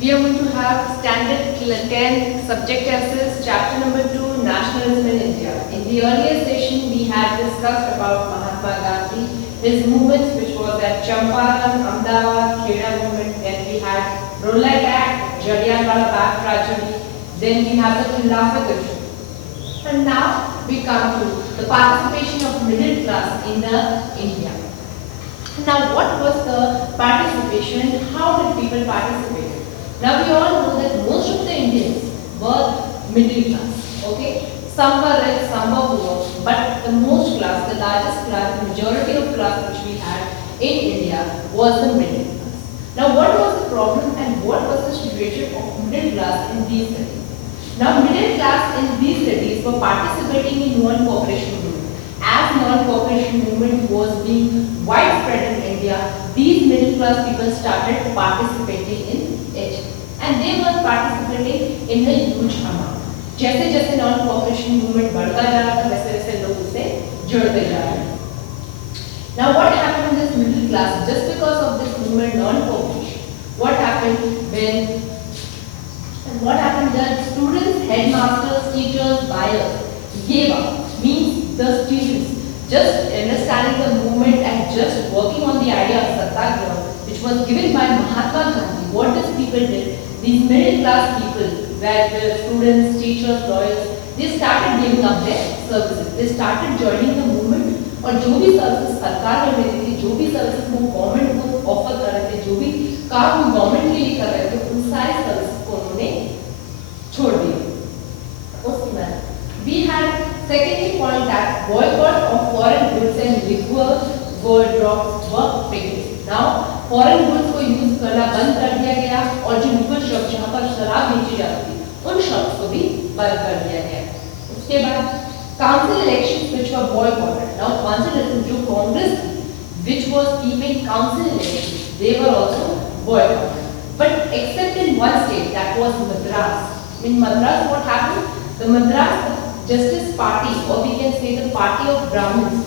We are going to have standard 10 subject essays, chapter number 2, Nationalism in India. In the earlier session, we had discussed about Mahatma Gandhi, his movements which was at Champaran, Ahmedabad, Kheda movement, then we had Rowlatt Act, Jallianwala Bagh tragedy, then we have the Khilafat issue. And now we come to the participation of middle class in the India. Now what was the participation? How did people participate? Now we all know that most of the Indians were middle class. Okay, some were rich, some were poor, but the most class, the largest class, the majority of class which we had in India was the middle class. Now what was the problem and what was the situation of middle class in these cities? Now middle class in these cities were participating in non-cooperation movement. As non-cooperation movement was being widespread in India, these middle class people started participating in it. And they were participating in a huge amount. जैसे जैसे non-cooperation movement बढ़ता जा रहा था, वैसे वैसे लोग उससे जुड़ते जा रहे हैं. Now what happened in this middle class? Just because of this movement non-cooperation, what happened when what happened that students, headmasters, teachers, buyers gave up. Means the students just understanding the movement and just working on the idea of Satyagraha, which was given by Mahatma Gandhi. What these people did, these middle class people, that were students, teachers, lawyers, they started giving up their services. They started joining the movement. और जो भी services सरकार ने मिली थी, जो भी services वो government को ऑफर कर रहे थे, जो भी काम वो गवर्नमेंट के लिए कर रहे थे, उन सारे सर्विसेज को उन्होंने छोड़ दिया. उसके बाद we had secondly point that boycott of foreign goods and liquor drops were prohibited. Now foreign goods को यूज करना बंद कर दिया गया और जो liquor शॉप जहाँ पर शराब बेची जाती थी, उन शॉप्स को भी बंद कर दिया गया. उसके बाद council elections which were boycotted. Now council elections जो Congress which was keeping council elections, they were also boycotted. But except in one state, that was Madras. In Madras, what happened? The Madras Justice Party, or we can say the party of Brahmins,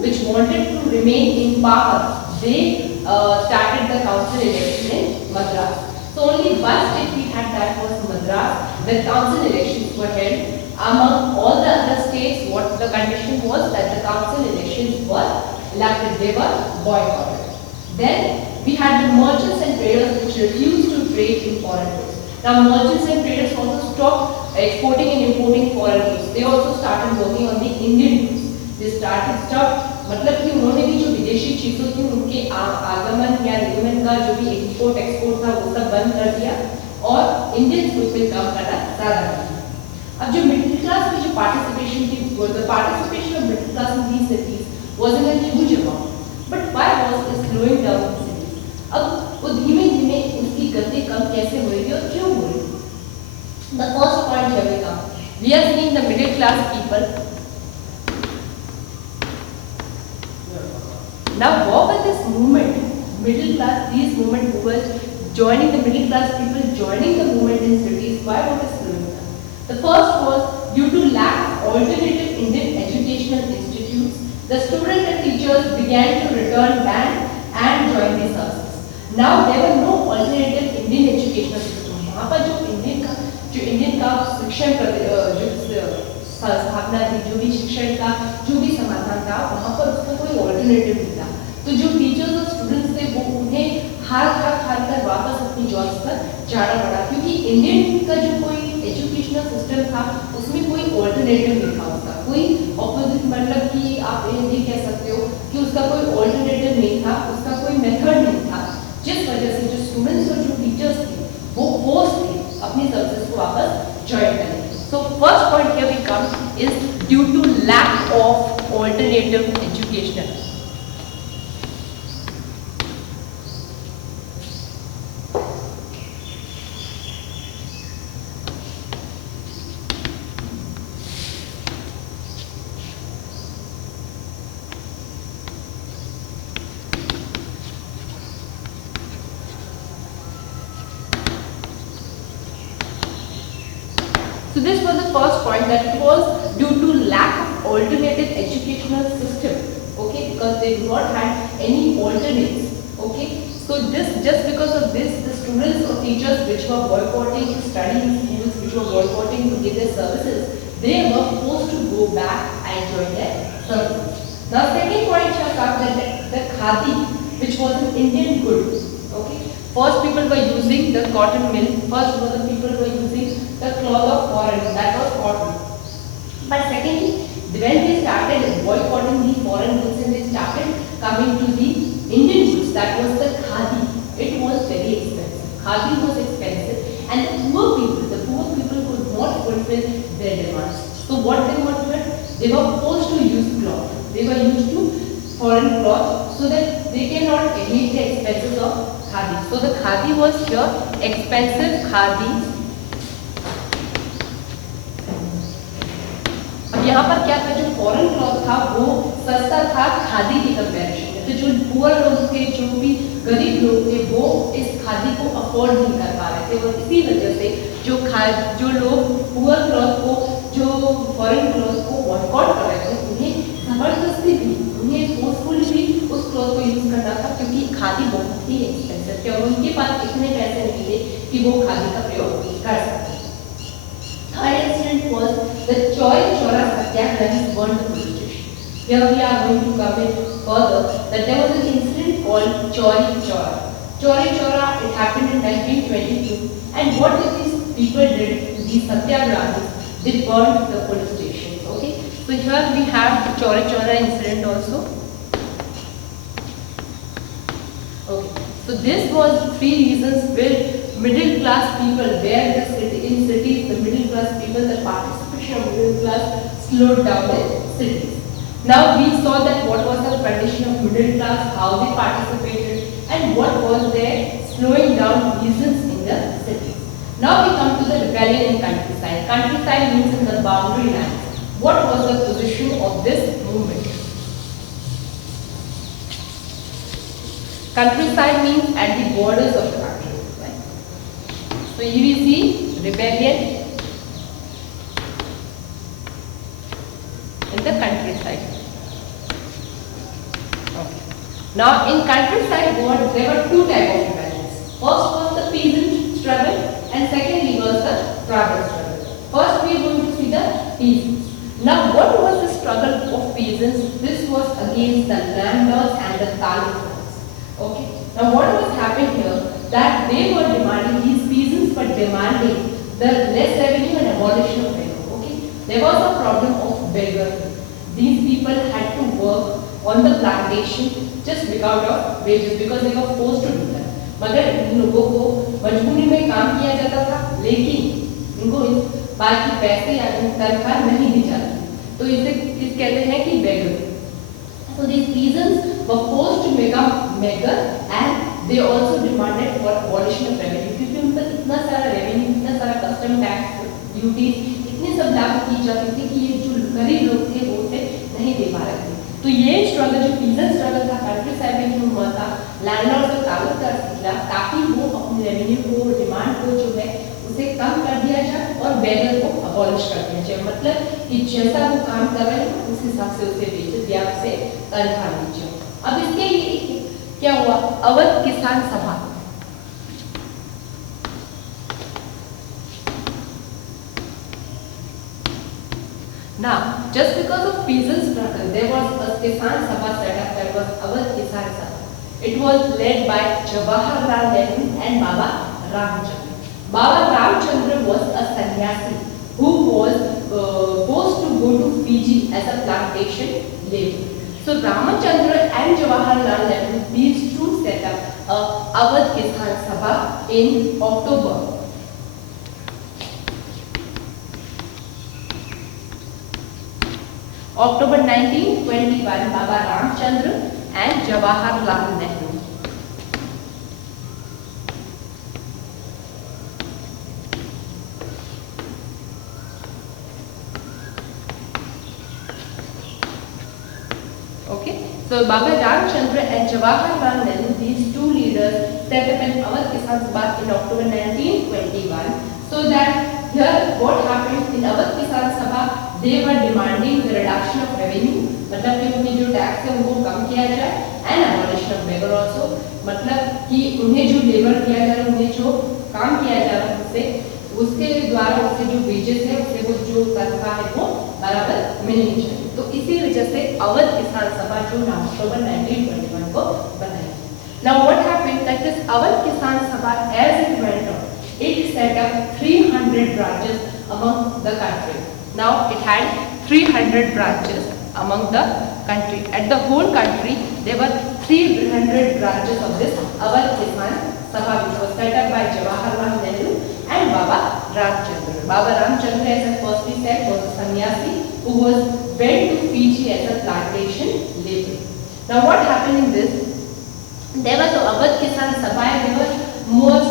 which wanted to remain in power, they started the council election in Madras. So only one state we had, that was Madras, where council elections were held. Among all the other states, what the condition was that the council elections were elected, they were boycotted. Then we had the merchants and traders which refused to trade in foreign goods. Now merchants and traders also stopped exporting and importing foreign goods. They also started working on the Indian goods. They stopped मतलब कि उन्होंने भी जो विदेशी चीजों थी उनके आगमन या निर्गमन का जो भी एक्सपोर्ट था वो सब बंद कर दिया और इंडियन फूड पे काम करना ज्यादा कर दिया. अब जो मिडिल क्लास में जो पार्टिसिपेशन थी, the participation of middle class in these cities was in a huge amount. But why was it slowing down in cities? अब वो धीमे धीमे उसकी गति कम कैसे हो रही और क्यों हो रही? The first point here we come. We are seeing the middle class people. Now what was this movement? Middle class, these movement who were joining the middle class people, joining the movement in cities. Why was it slowing down? The first was due to lack of alternative Indian educational institutes. The students and teachers began to return back and join the services. Now there were no alternative Indian educational system. वहाँ पर जो Indian का शिक्षण जो स्थापना थी, जो भी शिक्षण का जो भी समाधान था, वहाँ पर उसका कोई ऑल्टरनेटिव नहीं था. तो जो टीचर्स और स्टूडेंट्स थे वो उन्हें हार कर वापस अपनी जॉब्स पर जाना पड़ा क्योंकि इंडियन का जो कोई एजुकेशनल सिस्टम था उसमें कोई ऑल्टरनेटिव नहीं था. उसका कोई ऑपोजिट मतलब कि आप ये कह सकते हो कि उसका कोई ऑल्टरनेटिव नहीं था, उसका कोई मेथड नहीं था, जिस वजह से जो स्टूडेंट्स और जो टीचर्स थे वो फोर्स थे अपनी सर्विसेज को वापस ज्वाइन करने. So first point here we come is due to lack of alternative education. So this was the first point, that it was due to lack of alternative educational system, okay, because they do not have any alternates, okay. So this, just because of this, the students or teachers which were boycotting to study in schools, which were boycotting to get their services, they were forced to go back and join their services. Now second point shall come that the khadi, which was an Indian good. Okay. First people were using the cotton mill. First was the people were using the cloth of foreign, that was cotton. But secondly, when they started boycotting the foreign goods and they started coming to the Indian goods, that was the khadi. It was very expensive. Khadi was expensive, and the poor people could not fulfill their demands. So what they were doing? They were forced to use cloth. They were used to foreign cloth so that they cannot meet the expenses of khadi. So the khadi was here, expensive khadi. अब यहाँ पर क्या था, जो foreign cloth था वो सस्ता था खादी की कंपैरिजन में। तो जो पुअर लोग थे, जो भी गरीब लोग थे, वो इस खादी को अफोर्ड नहीं कर पा रहे थे और इसी वजह से जो लोग पुअर क्लॉथ को, जो फॉरेन क्लॉथ को बॉयकॉट कर रहे थे, उन्हें जबरदस्ती भी, उन्हें फोर्सफुली भी उस क्लॉथ को यूज करना था क्योंकि खादी बहुत ही एक्सपेंसिव थी और उनके पास इतने पैसे नहीं थे कि वो खादी का प्रयोग कर सकते। Third incident was the Chauri Chaura Satyagrahi burned the police station. Here we are going to come in further that there was an incident called Chauri Chaura. Chauri Chaura, it happened in 1922, and what these people did, these Satyagrahis, they burned the police stations. Okay, so here we have the Chauri Chaura incident also. Okay, so this was 3 reasons where middle class people, where in cities, the middle class people, the participation of middle class slowed down in cities. Now we saw that what was the condition of middle class, how they participated, and what was their slowing down reasons in the cities. Now we come to the rebellion in countryside. Countryside means in the boundary lands. What was the position of this movement? Countryside means at the borders of the country. So here we see rebellion in the countryside. Okay. Now in countryside there were 2 types of rebellions. First was the peasant struggle and secondly was the tribal struggle. First we are going to see the peasants. Now what was the struggle of peasants? This was against the landlords and the talukas. Okay. Now what was happening here? That they were demanding, these peasants were demanding the less revenue and abolition of beggar. Okay, there was a problem of beggary. These people had to work on the plantation just because of wages, because they were forced to do that. मगर इन लोगों को मजबूरी में काम किया जाता था, लेकिन इनको इस बात की पैसे या तनख्वाह नहीं दी जाती, तो इसे कहते हैं कि beggary. So these peasants were forced to become beggar and they also demanded for abolition of revenue, क्योंकि उन पर इतना सारा रेवेन्यू, इतना सारा कस्टम टैक्स, ड्यूटीज, इतने सब लागू की जाती थी कि ये जो गरीब लोग थे वो उसे नहीं दे पा रहे थे। तो ये स्ट्रगल, जो पीजन स्ट्रगल था, कंट्री साइड में क्यों हुआ था, लैंडलॉर्ड और तालुकदार के खिलाफ, ताकि वो अपने रेवेन्यू को, डिमांड को जो है उसे कम कर दिया जाए और बेगर को अबॉलिश कर दिया जाए। मतलब कि जैसा वो काम कर रहे हैं उस हिसाब से उसे वेजेस या उसे तनख्वाह दी जाए। अब इसके लिए क्या हुआ, अवध किसान सभा। Now, just because of peasant struggle, there was a Kisan Sabha set up, that was Awadh Kisan Sabha. It was led by Jawaharlal Nehru and Baba Ramchandra. Baba Ramchandra was a sannyasi who was forced to go to Fiji as a plantation labor. So Ramchandra and Jawaharlal Nehru, these two set up Awadh Kisan Sabha in October 1921, Baba Ramchandra and Jawaharlal Nehru. Okay, so Baba Ramchandra and Jawaharlal Nehru, these two leaders set up an Awadh Kisan Sabha in October 1921. So that here what happened in Awadh Kisan Sabha, they were demanding the reduction of revenue, मतलब कि उनकी जो tax है उनको कम किया जाए, and abolition occupation of labour also, मतलब कि उन्हें जो लेबर किया जा रहा है, उन्हें जो काम किया जा रहा है उसके द्वारा उसके जो वेजेस है उससे वो जो तनख्वाह है वो बराबर मिलनी चाहिए। तो इसी वजह से अवध किसान सभा जो अक्टूबर 1921 को बनाई। Now what happened that this Awadh Kisan Sabha as it went on, it set up 300 branches among the country. Now it had 300 branches among the country. At the whole country there were 300 branches of this Awadh Kisan Sabha, which was set up by Jawaharlal Nehru and Baba Ramchandra. Baba Ramchandra, as I firstly said, was a sannyasi who was went to Fiji as a plantation labor. Now what happened in this? There was the Awadh Kisan Sabha, and there were more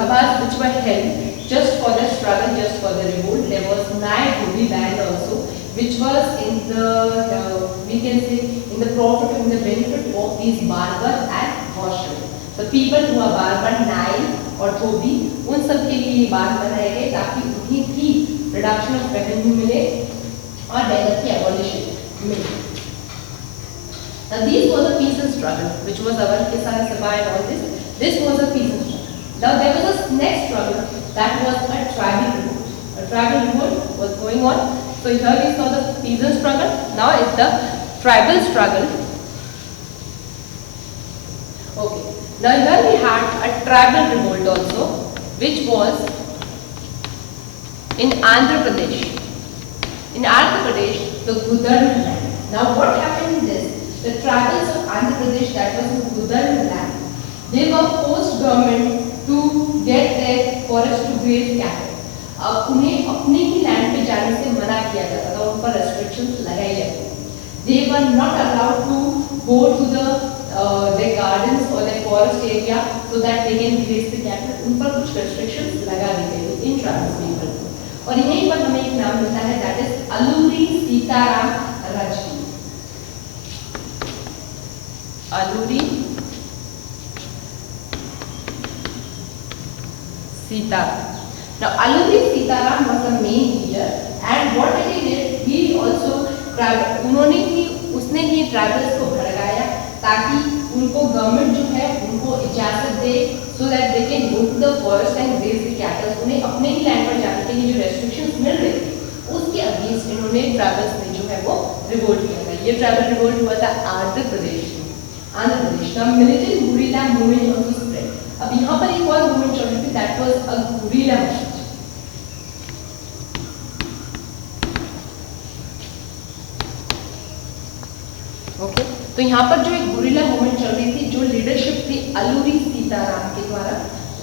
sabhas which were held just for the struggle, just for the revolt. There was Nai Dholi land also, which was in the we can say in the profit, in the benefit of these barber and washermen. The people who are barber, Nai और धोबी, उन सब के लिए बांध बनाए गए ताकि उन्हें भी रिडक्शन ऑफ रेवेन्यू मिले और डेलर की एबॉलिशन मिले. Now these was a peasant struggle, which was Awadh Kisan Sabha and all this. This was a peasant struggle. Now there was a next struggle that was a tribal revolt. A tribal revolt was going on. So here we saw the peasant struggle. Now it's the tribal struggle. Okay. Now here we had a tribal revolt also, which was in Andhra Pradesh. In Andhra Pradesh, the Gudarn land. Now what happened in this? The tribals of Andhra Pradesh, that was in Gudarn land, they were forced government to get their forest to graze cattle. अब उन्हें अपने ही land पे जाने से मना किया जाता था, उन पर रेस्ट्रिक्शंस लगाई जाती थी. They were not allowed to go to their gardens or their forest area so that they can graze the cattle. उन पर कुछ restrictions लगा दी गई थी इन tribal people. और यहीं पर हमें एक नाम मिलता है, that is Alluri Sitaram Rajvi. Alluri Sitaram. Now Alluri Sitaram was the main leader, and what he did, he also उसने ही ट्राइबल्स को भड़काया ताकि उनको गवर्नमेंट जो है उनको इजाजत दे, so that they can go to the forest and graze the cattle. उन्हें अपने ही लैंड पर जाने के लिए जो रेस्ट्रिक्शंस मिल रही थी उसके अगेंस्ट इन्होंने ट्राइबल्स ने जो है वो रिवोल्ट किया था. ये ट्राइबल रिवोल्ट हुआ था आंध्र प्रदेश में. आंध्र प्रदेश का militant guerrilla movement also spread. अब यहाँ पर एक और मूवमेंट चल रही थी, that was a guerrilla movement. Okay, तो यहाँ पर जो एक गुरिल्ला मूवमेंट चल रही थी, जो लीडरशिप थी अलूरी सीताराम के द्वारा,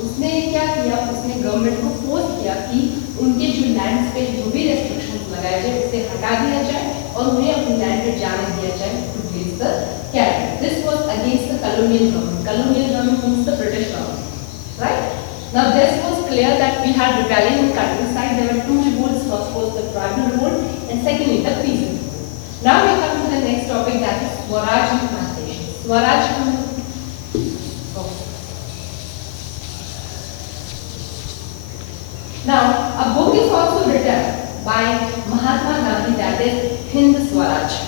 उसने क्या किया, उसने गवर्नमेंट को फोर्स किया कि उनके जो लैंड्स पे जो भी रेस्ट्रिक्शंस लगाए जाए उसे हटा दिया जाए और उन्हें अपने लैंड पे जाने दिया जाए to graze the cattle. This was against the colonial government. Colonial government means the British government, right? Now this was clear that we had rebellion in countryside. There were two revolts. First was the tribal revolt, and secondly the peasant revolt. Now we come to the next topic, that is Swaraj and plantation. Swaraj. Now a book is also written by Mahatma Gandhi, that is Hind Swaraj.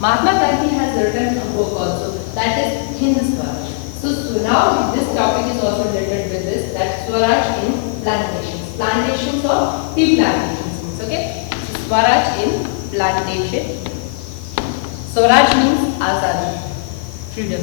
Mahatma Gandhi has written a book also, that is Hind Swaraj. So now this topic is also related with this, that Swaraj in plantations. Plantations or tea plantations means, okay? So Swaraj in plantation. Swaraj means Azadi, freedom.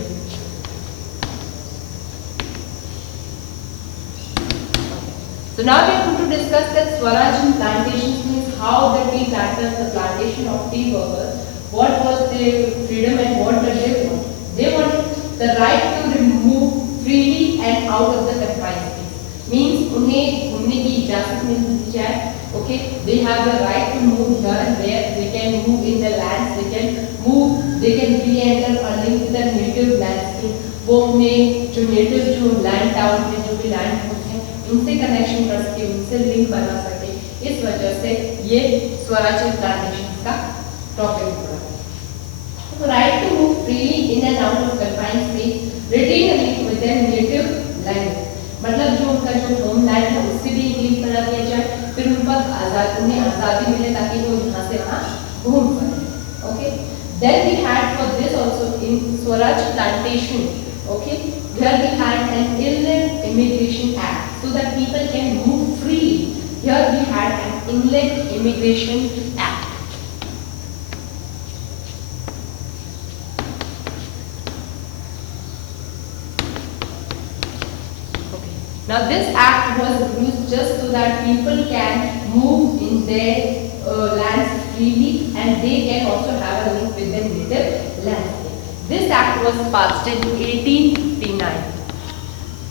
So now we are going to discuss that Swaraj in plantations means how the tea planters, the plantation of tea workers, what was their freedom and what did they want? They wanted the right to move freely and out of the confined space. Means उन्हें घूमने की इजाजत मिल जाए. Okay, they have the right to move here and there. They can move in the lands. They can move. They can re-enter or link with their native landscape. वो अपने जो native जो land town में जो भी land होते हैं उनसे connection कर सके, उनसे link बना सके. इस वजह से ये स्वराज प्लांटेशन का टॉपिक हुआ. The right to move freely in and out of confined space, retain a link with their native Swaraj Plantation. Okay, here we had an Inland Immigration Act so that people can move freely. Here we had an Inland Immigration Act. Now this act was used just so that people can move in their lands freely and they can also have a link with their native land. This act was passed in 1859,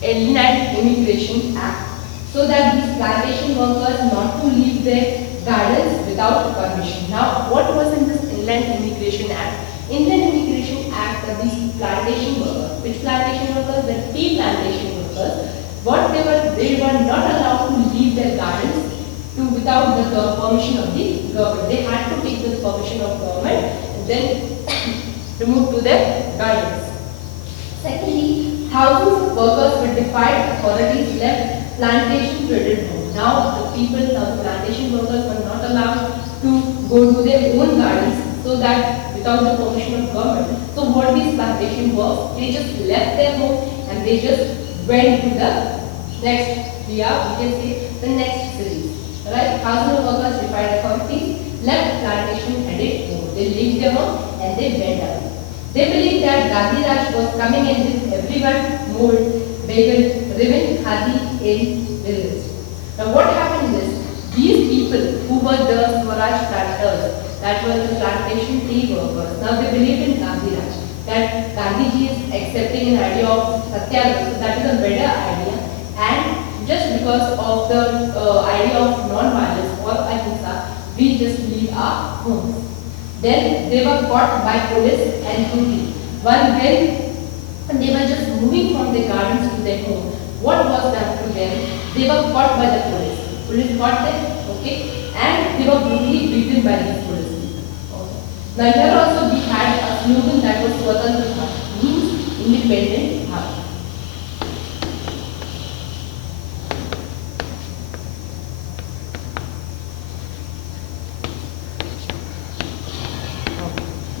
Inland Immigration Act, so that these plantation workers not to leave their gardens without permission. Now what was in this Inland Immigration Act? Inland Immigration Act of these plantation workers. Which plantation workers? The tea plantation workers. What they were not allowed to leave their gardens without the permission of the government. They had to take the permission of government and then remove to their gardens. Secondly, thousands of workers with defied authorities left plantation traded homes. Now the plantation workers were not allowed to go to their own gardens so that without the permission of government. So what these plantation workers, they just left their home and they just went to the next, we can say the next series. Right? Thousands of workers, defied authorities, left plantation headed home. They leave their home and they went out. They believed that Gandhi Raj was coming in with everyone mold, bagel, ribbon, khadi in village. Now what happened is, these people who were the Swaraj planters, that were the plantation tea workers, now they believed in Gandhi Raj. That Gandhiji is accepting an idea of Satyagraha, so that is a better idea, and just because of the idea of non-violence or ahimsa, we just leave our homes. Then they were caught by police and duty. When they were just moving from their gardens to their home, what was done to them? They were caught by the police. Police caught them, okay, and they were brutally beaten by these police. Now here also we had a slogan that was Swatantra Bharat, means independent Bharat.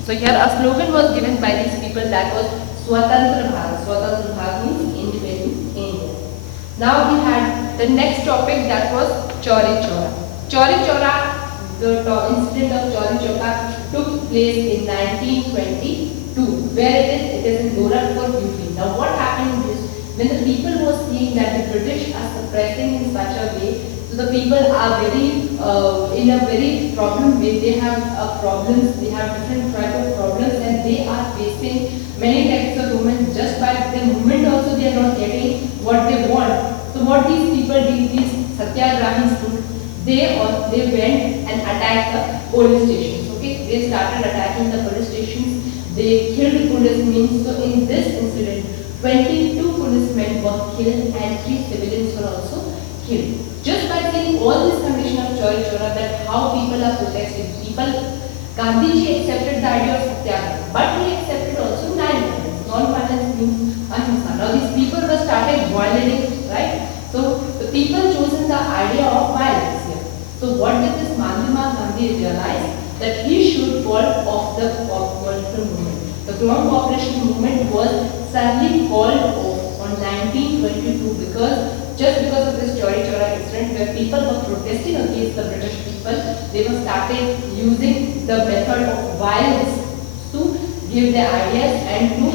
So here a slogan was given by these people that was Swatantra Bharat. Swatantra Bharat means independent India. Now we had the next topic that was Chauri Chaura. Chauri Chaura, the incident of Chauri Chaura took place in 1922. Where it is in Gorakhpur, UP. Now what happened is, when the people were seeing that the British are suppressing in such a way, so the people are very, in a very problem way, they have problems, they have different type of problems and they are facing many types of movements. Just by the movement also they are not getting what they want. So what these people did, these Satyagrahis do, they went and attacked the police stations. Okay, they started attacking the police stations. They killed policemen. So in this incident, 22 policemen were killed and 3 civilians were also killed. Just by seeing all this condition of Chauri Chaura, that how people are protesting. Gandhiji accepted the idea of Satyagraha, but he accepted also non-violence. Non-violence means ahimsa. Now these people were started violating, right? So the people chosen the idea of violence here. So what did this Mahatma Gandhi realize? That he should call off the cooperation movement. The non-cooperation movement was suddenly called off on 1922 just because of this Chauri Chaura incident, where people were protesting against the British people. They were started using the method of violence to give their ideas and to